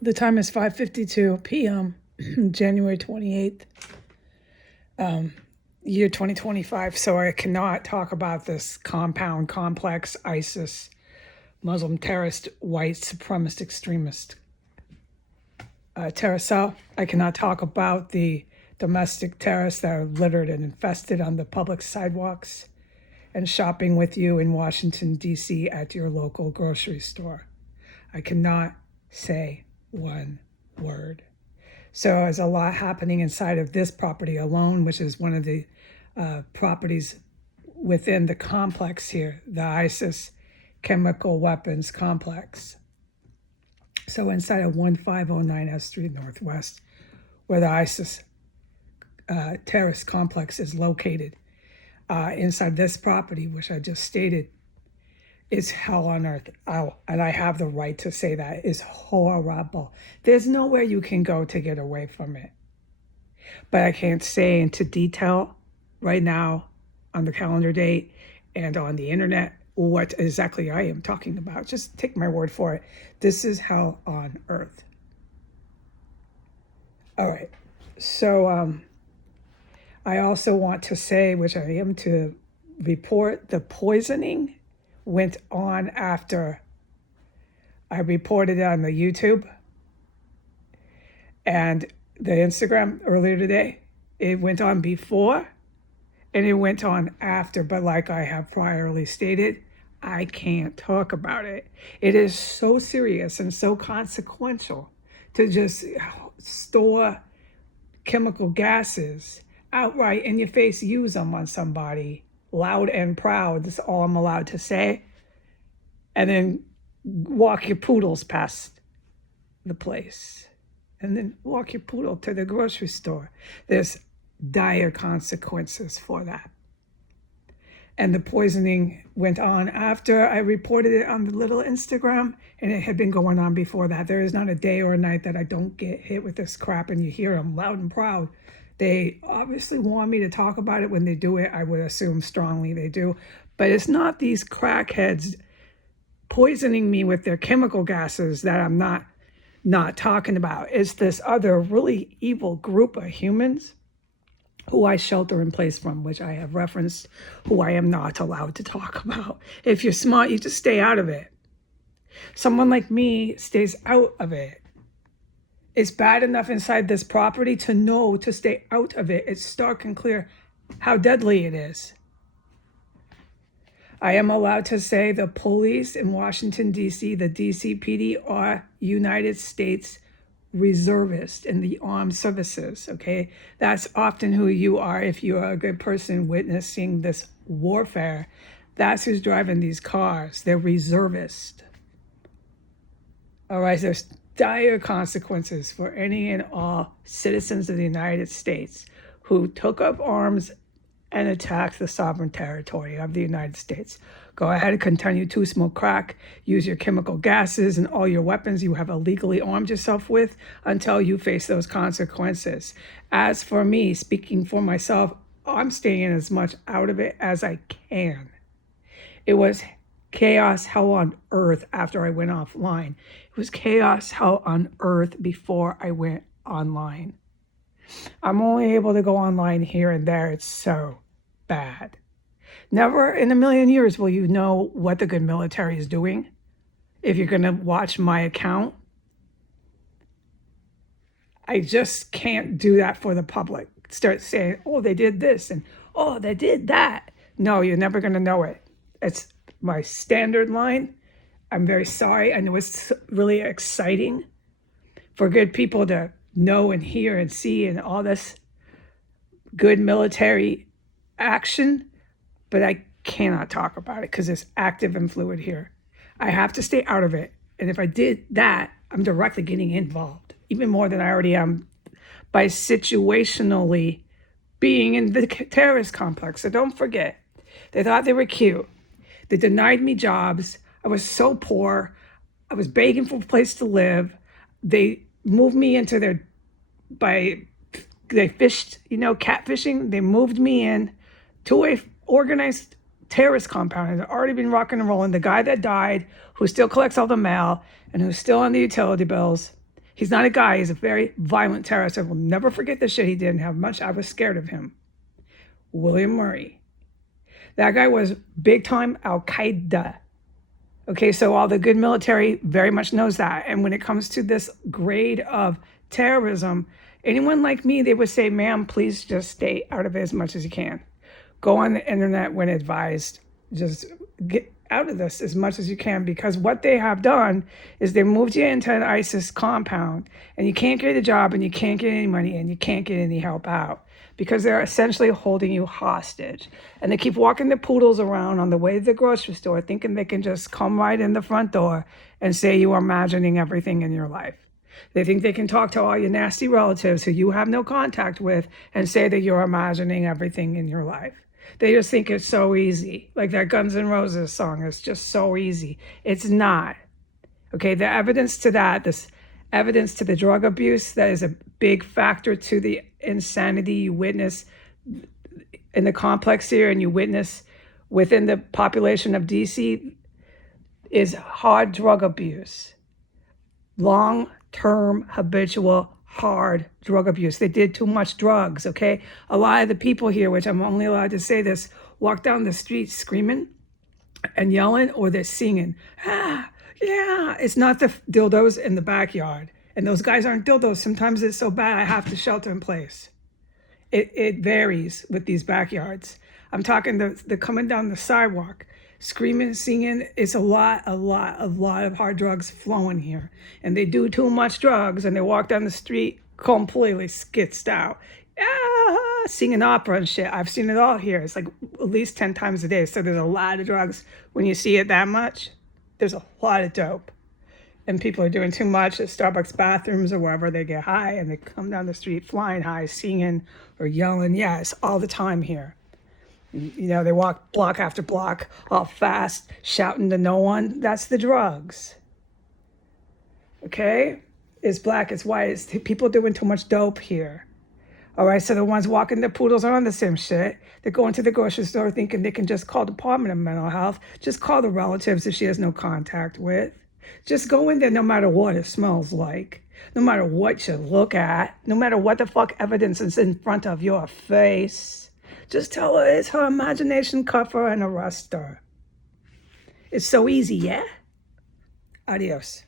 The time is 5:52 p.m., January 28th, year 2025. So I cannot talk about this compound complex ISIS Muslim terrorist white supremacist extremist terrorist cell. I cannot talk about the domestic terrorists that are littered and infested on the public sidewalks and shopping with you in Washington, D.C. at your local grocery store. I cannot say one word. So there's a lot happening inside of this property alone, which is one of the properties within the complex here, the ISIS chemical weapons complex. So inside of 1509 S Street Northwest, where the ISIS terrorist complex is located, inside this property, which I just stated, is hell on earth. Oh, and I have the right to say that is horrible. There's nowhere you can go to get away from it. But I can't say into detail right now on the calendar date and on the internet what exactly I am talking about. Just take my word for it. This is hell on earth. All right. So I also want to say, which I am to report, the poisoning went on after I reported it on the YouTube and the Instagram earlier today. It went on before and it went on after, but like I have priorly stated, I can't talk about it. It is so serious and so consequential to just store chemical gases outright in your face, use them on somebody loud and proud. That's all I'm allowed to say. And then walk your poodles past the place. And then walk your poodle to the grocery store. There's dire consequences for that. And the poisoning went on after I reported it on the little Instagram, and it had been going on before that. There is not a day or a night that I don't get hit with this crap, and you hear them loud and proud. They obviously want me to talk about it. When they do it, I would assume strongly they do. But it's not these crackheads poisoning me with their chemical gases that I'm not talking about. It's this other really evil group of humans who I shelter in place from, which I have referenced, who I am not allowed to talk about. If you're smart, you just stay out of it. Someone like me stays out of it. It's bad enough inside this property to know to stay out of it. It's stark and clear how deadly it is. I am allowed to say the police in Washington, D.C., the DCPD, are United States reservists in the armed services, okay? That's often who you are if you are a good person witnessing this warfare. That's who's driving these cars. They're reservists. All right, there's dire consequences for any and all citizens of the United States who took up arms and attacked the sovereign territory of the United States. Go ahead and continue to smoke crack, use your chemical gases and all your weapons you have illegally armed yourself with until you face those consequences. As for me, speaking for myself, I'm staying as much out of it as I can. It was chaos, hell on earth after I went offline. It was chaos, hell on earth before I went online. I'm only able to go online here and there. It's so bad. Never in a million years will you know what the good military is doing if you're going to watch my account. I just can't do that for the public. Start saying, oh, they did this and oh, they did that. No, you're never going to know it. It's my standard line. I'm very sorry. I know it's really exciting for good people to know and hear and see and all this good military action, but I cannot talk about it because it's active and fluid here. I have to stay out of it. And if I did that, I'm directly getting involved, even more than I already am, by situationally being in the terrorist complex. So don't forget, they thought they were cute. They denied me jobs. I was so poor. I was begging for a place to live. They moved me into they fished, catfishing. They moved me in to a organized terrorist compound has already been rocking and rolling. The guy that died, who still collects all the mail and who's still on the utility bills, he's not a guy. He's a very violent terrorist. I will never forget the shit he did and how much I was scared of him. William Murray. That guy was big time Al-Qaeda. Okay, so all the good military very much knows that. And when it comes to this grade of terrorism, anyone like me, they would say, ma'am, please just stay out of it as much as you can. Go on the internet when advised. Just get out of this as much as you can, because what they have done is they moved you into an ISIS compound and you can't get a job and you can't get any money and you can't get any help out because they're essentially holding you hostage. And they keep walking the poodles around on the way to the grocery store thinking they can just come right in the front door and say you are imagining everything in your life. They think they can talk to all your nasty relatives who you have no contact with and say that you're imagining everything in your life. They just think it's so easy. Like that Guns N' Roses song, it's just so easy. It's not. Okay, the evidence to that, this evidence to the drug abuse, that is a big factor to the insanity you witness in the complex here and you witness within the population of DC, is hard drug abuse. Long-term, habitual, hard drug abuse. They did too much drugs, okay? A lot of the people here, which I'm only allowed to say this, walk down the street screaming and yelling, or they're singing. Ah, yeah. It's not the dildos in the backyard. And those guys aren't dildos. Sometimes it's so bad I have to shelter in place. It varies with these backyards. I'm talking the coming down the sidewalk, screaming, singing. It's a lot of hard drugs flowing here. And they do too much drugs and they walk down the street completely skitzed out. Singing opera and shit. I've seen it all here. It's like at least 10 times a day. So there's a lot of drugs. When you see it that much, there's a lot of dope. And people are doing too much at Starbucks bathrooms or wherever they get high and they come down the street flying high, singing or yelling. Yeah, it's all the time here. You know, they walk block after block, all fast, shouting to no one. That's the drugs. Okay? It's black, it's white. It's people doing too much dope here. All right, so the ones walking the poodles are on the same shit. They're going to the grocery store thinking they can just call Department of Mental Health. Just call the relatives that she has no contact with. Just go in there no matter what it smells like. No matter what you look at. No matter what the fuck evidence is in front of your face. Just tell her it's her imagination, cuff her and arrest her. It's so easy, yeah? Adios.